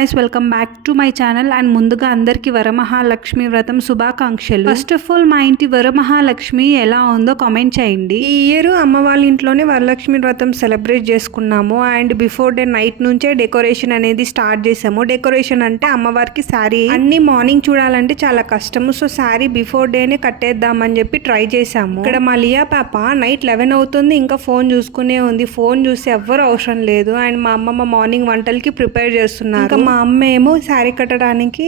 Guys, welcome back to my channel. And ముందుగా అందరికీ వరమహాలక్ష్మి వ్రతం శుభాకాంక్షలు. ఫస్ట్ ఆఫ్ ఆల్ మా ఇంటి వరమహాలక్ష్మి ఎలా ఉందో కామెంట్ చేయండి. ఈ ఇయర్ అమ్మ వాళ్ళ ఇంట్లోనే వరలక్ష్మి వ్రతం సెలబ్రేట్ చేసుకున్నాము. అండ్ బిఫోర్ డే నైట్ నుంచే డెకరేషన్ అనేది స్టార్ట్ చేసాము. డెకరేషన్ అంటే అమ్మవారికి శారీ అన్ని మార్నింగ్ చూడాలంటే చాలా కష్టము. సో శారీ బిఫోర్ డేనే కట్టేద్దామని చెప్పి ట్రై చేసాము. ఇక్కడ మా లియా పాప నైట్ 11 అవుతుంది, ఇంకా ఫోన్ చూసుకునే ఉంది. ఫోన్ చూసి ఎవ్వరు అవసరం లేదు. అండ్ మా అమ్మమ్మ మార్నింగ్ వంటలకి ప్రిపేర్ చేస్తున్నారు. ఇంకా మా అమ్మ ఏమో శారీ కట్టడానికి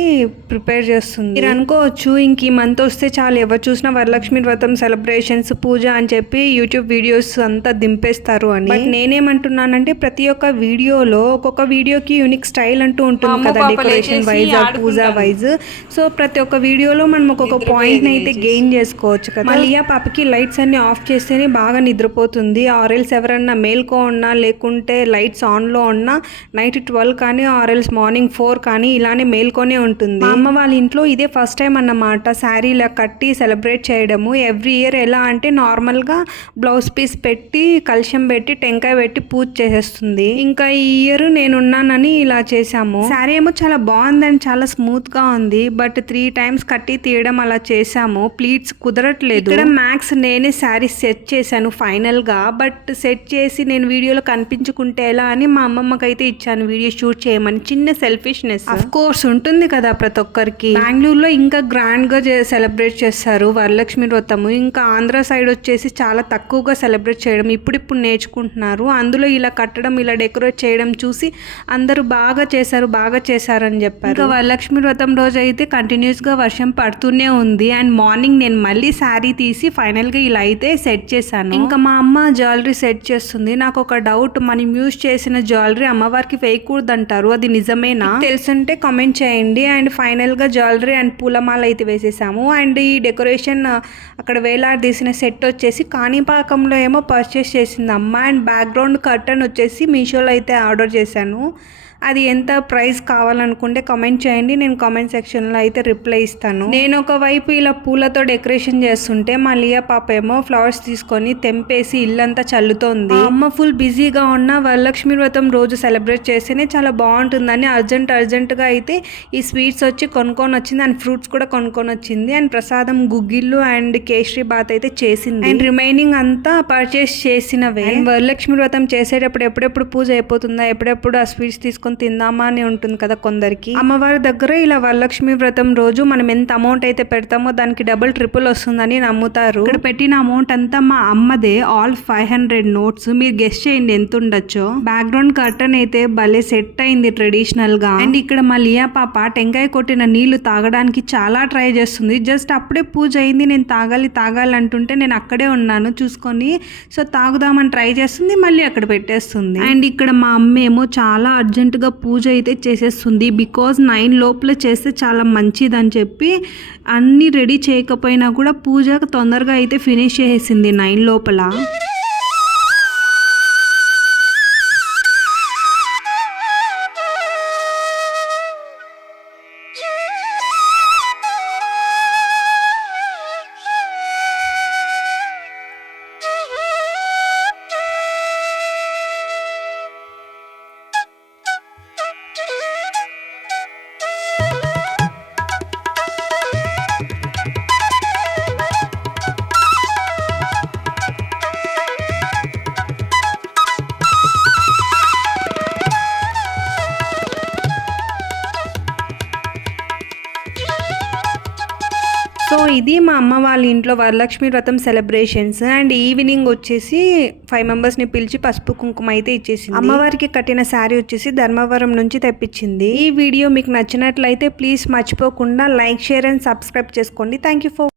ప్రిపేర్ చేస్తుంది. మీరు అనుకోవచ్చు ఇంక ఈ మంత్ వస్తే చాలు ఎవరు చూసినా వరలక్ష్మి వ్రతం సెలబ్రేషన్స్ పూజ అని చెప్పి యూట్యూబ్ వీడియోస్ అంతా దింపేస్తారు అని. బట్ నేనేమంటున్నానంటే ప్రతి ఒక్క వీడియోలో ఒక్కొక్క వీడియోకి యూనిక్ స్టైల్ అంటూ ఉంటుంది కదా, డెకరేషన్ వైజ్ పూజ వైజ్. సో ప్రతి ఒక్క వీడియోలో మనం ఒక్కొక్క పాయింట్ అయితే గెయిన్ చేసుకోవచ్చు కదా. మళ్ళీ ఆ పాపకి లైట్స్ అన్ని ఆఫ్ చేస్తేనే బాగా నిద్రపోతుంది. ఆరెల్స్ ఎవరన్నా మేల్కో ఉన్నా లేకుంటే లైట్స్ ఆన్ లో ఉన్నా నైట్ 12 కానీ ఆరెల్స్ మార్నింగ్ 4 కానీ ఇలానే మేల్కొనే ఉంటుంది. మా అమ్మ వాళ్ళ ఇంట్లో ఇదే ఫస్ట్ టైం అన్నమాట శారీలా కట్టి సెలబ్రేట్ చేయడము. ఎవ్రీ ఇయర్ ఎలా అంటే నార్మల్ గా బ్లౌజ్ పీస్ పెట్టి కలశం పెట్టి టెంకాయ పెట్టి పూజ చేసేస్తుంది. ఇంకా ఈ ఇయర్ నేనున్నానని ఇలా చేసాము. శారీ ఏమో చాలా బాగుందని చాలా స్మూత్ గా ఉంది. బట్ 3 times కట్టి తీయడం అలా చేసాము. ప్లీట్స్ కుదరట్లేదు. ఇక్కడ మ్యాక్స్ నేనే శారీ సెట్ చేశాను ఫైనల్ గా. బట్ సెట్ చేసి నేను వీడియోలో కనిపించుకుంటే ఎలా అని మా అమ్మమ్మకి అయితే ఇచ్చాను వీడియో షూట్ చేయమని. చిన్న సెల్ఫిష్నెస్ ఆఫ్ కోర్స్ ఉంటుంది కదా ప్రతి ఒక్కరికి. బెంగళూరులో ఇంకా గ్రాండ్ గా సెలబ్రేట్ చేస్తారు వరలక్ష్మి వ్రతము. ఇంకా ఆంధ్ర సైడ్ వచ్చేసి చాలా తక్కువగా సెలబ్రేట్ చేయడం ఇప్పుడిప్పుడు నేర్చుకుంటున్నారు. అందులో ఇలా కట్టడం ఇలా డెకరేట్ చేయడం చూసి అందరూ బాగా చేశారు అని చెప్పారు. ఇంకా వరలక్ష్మి వ్రతం రోజు అయితే కంటిన్యూస్ గా వర్షం పడుతూనే ఉంది. అండ్ మార్నింగ్ నేను మళ్ళీ శారీ తీసి ఫైనల్ గా ఇలా అయితే సెట్ చేశాను. ఇంకా మా అమ్మ జ్యువెలరీ సెట్ చేస్తుంది. నాకు ఒక డౌట్, మనం యూజ్ చేసిన జ్యువెలరీ అమ్మవారికి వేయకూడదు అంటారు, అది నిజమేనా? తెలుసుంటే కామెంట్ చేయండి. అండ్ ఫైనల్ గా జ్యువెలరీ అండ్ పూలమాల అయితే వేసేసాము. అండ్ ఈ డెకరేషన్ అక్కడ వేలాడదీసిన సెట్ వచ్చేసి కాణిపాకంలో ఏమో పర్చేస్ చేసింది అమ్మ. అండ్ బ్యాక్గ్రౌండ్ కర్టన్ వచ్చేసి మీషోలో అయితే ఆర్డర్ చేశాను. అది ఎంత ప్రైస్ కావాలనుకుంటే కామెంట్ చేయండి, నేను కామెంట్ సెక్షన్లో అయితే రిప్లై ఇస్తాను. నేను ఒకవైపు ఇలా పూలతో డెకరేషన్ చేస్తుంటే మా లియా పాప ఏమో ఫ్లవర్స్ తీసుకొని తెంపేసి ఇల్లంతా చల్లుతోంది. అమ్మ ఫుల్ బిజీగా ఉన్న వరలక్ష్మి వ్రతం రోజు సెలబ్రేట్ చేస్తేనే చాలా బాగుంటుందని అర్జెంటుగా అయితే ఈ స్వీట్స్ వచ్చి కొనుక్కొని వచ్చింది. అండ్ ఫ్రూట్స్ కూడా కొనుక్కొని వచ్చింది. అండ్ ప్రసాదం గుగ్గిళ్ళు అండ్ కేసరి బాత్ అయితే చేసింది. అండ్ రిమైనింగ్ అంతా పర్చేస్ చేసినవే. అండ్ వరలక్ష్మి వ్రతం చేసేటప్పుడు ఎప్పుడెప్పుడు పూజ అయిపోతుందా, ఎప్పుడెప్పుడు ఆ స్వీట్స్ తీసుకొని తిందామా అని ఉంటుంది కదా కొందరికి. అమ్మవారి దగ్గర ఇలా వరలక్ష్మి వ్రతం రోజు మనం ఎంత అమౌంట్ అయితే పెడతామో దానికి డబుల్ ట్రిపుల్ వస్తుందని నమ్ముతారు. ఇక్కడ పెట్టిన అమౌంట్ అంతా మా అమ్మదే, ఆల్ 500 notes. మీరు గెస్ట్ చేయండి ఎంత ఉండొచ్చో. బ్యాక్గ్రౌండ్ కర్టన్ అయితే భలే సెట్ అయింది ట్రెడిషనల్ గా. అండ్ ఇక్కడ మా లియా పాప టెంకాయ కొట్టిన నీళ్లు తాగడానికి చాలా ట్రై చేస్తుంది. జస్ట్ అప్పుడే పూజ అయింది, నేను తాగాలి అంటుంటే నేను అక్కడే ఉన్నాను చూసుకొని. సో తాగుదామని ట్రై చేస్తుంది, మళ్ళీ అక్కడ పెట్టేస్తుంది. అండ్ ఇక్కడ మా అమ్మ ఏమో చాలా అర్జెంట్ గా పూజ అయితే చేసేస్తుంది. బికాజ్ 9 లోపల చేస్తే చాలా మంచిదని చెప్పి అన్ని రెడీ చేయకపోయినా కూడా పూజ తొందరగా అయితే ఫినిష్ చేసేసింది 9 లోపల. సో ఇది మా అమ్మ వాళ్ళ ఇంట్లో వరలక్ష్మి వ్రతం సెలబ్రేషన్స్. అండ్ ఈవినింగ్ వచ్చేసి 5 members పిలిచి పసుపు కుంకుమ అయితే ఇచ్చేసింది. అమ్మవారికి కట్టిన శారీ వచ్చేసి ధర్మవరం నుంచి తెప్పించింది. ఈ వీడియో మీకు నచ్చినట్లయితే ప్లీజ్ మర్చిపోకుండా లైక్, షేర్ అండ్ సబ్స్క్రైబ్ చేసుకోండి. Thank you for